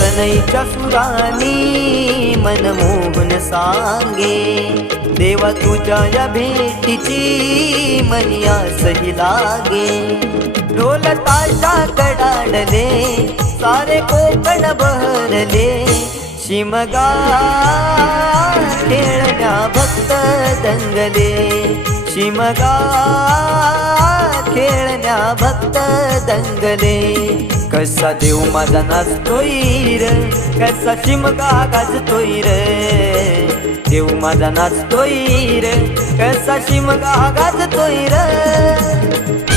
सनईच्या सुरानी मनमोहन सांगे, देवा तुझ्या या भेटीची मनी आसही लागे। ढोल ताशा कडाडले सारे कोकण बहरले, शिमगा खेळण्या भक्त दंगले, शिमगा खेळण्या भक्त दंगले। कसा देव माझा नाचतोय र, कसा शिमगा गाजतोय र, देव माझा नाचतोय र, कसा शिमगा गाजतोय र।